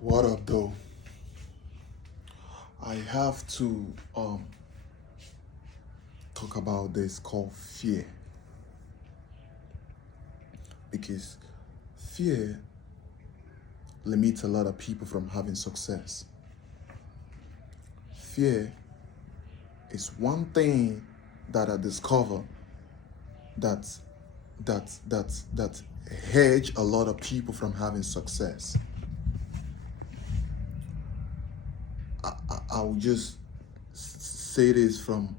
What up, though? I have to talk about this called fear, because fear limits a lot of people from having success. Fear is one thing that I discover that that hedge a lot of people from having success. I will just say this from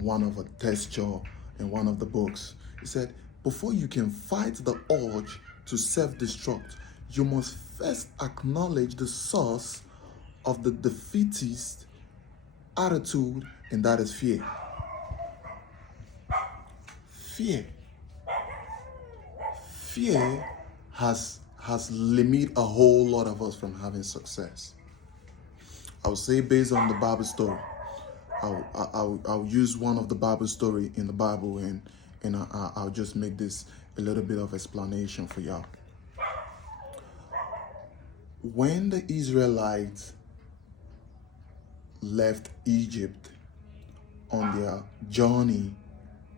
one of a texture in one of the books. He said, before you can fight the urge to self-destruct, you must first acknowledge the source of the defeatist attitude, and that is fear. Fear. Fear has limited a whole lot of us from having success. I would say, based on the Bible story, I'll use one of the Bible story in the Bible, and I'll just make this a little bit of explanation for y'all. When the Israelites left Egypt on their journey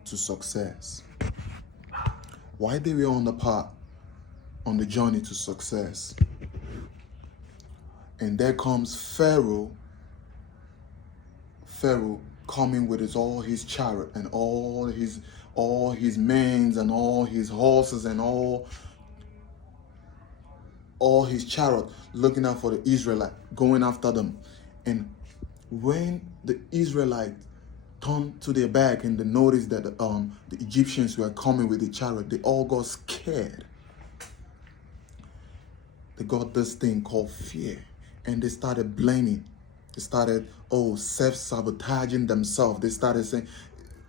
to success, while they were on the journey to success, and there comes Pharaoh coming with all his chariot and all his men and all his horses and all his chariot, looking out for the Israelites, going after them. And when the Israelites turned to their back and they noticed that the Egyptians were coming with the chariot, they all got scared. They got this thing called fear, and they started blaming. They started, self-sabotaging themselves. They started saying,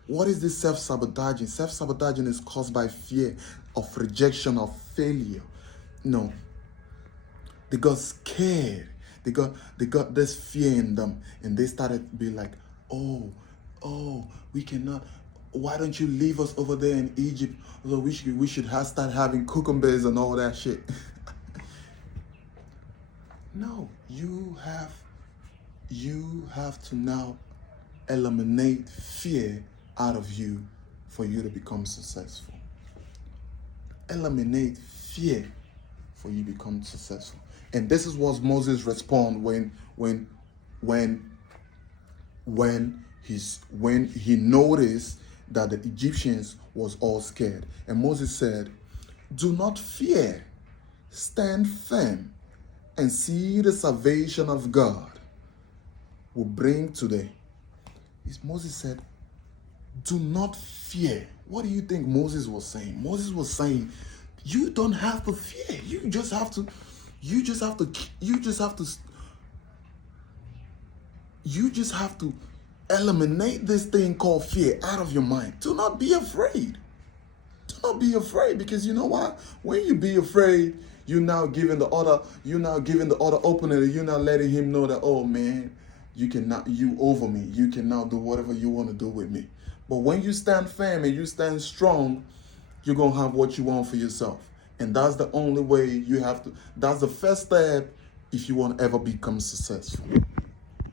what is this self-sabotaging? Self-sabotaging is caused by fear of rejection, of failure. No. They got scared. They got this fear in them, and they started be like, we cannot. Why don't you leave us over there in Egypt? So we should start having cucumbers and all that shit. No, you have to now eliminate fear out of you for you to become successful. Eliminate fear for you to become successful. And this is what Moses respond when he noticed that the Egyptians was all scared. And Moses said, do not fear, stand firm, and see the salvation of God will bring today. Moses said, do not fear. What do you think Moses was saying? Moses was saying, you don't have to fear. You just have to eliminate this thing called fear out of your mind. Do not be afraid. Do not be afraid, because you know what? When you be afraid, you're now giving the other opponent, you're now letting him know that, oh man, you over me. You can now do whatever you want to do with me. But when you stand firm and you stand strong, you're going to have what you want for yourself. And that's the only way that's the first step if you want to ever become successful.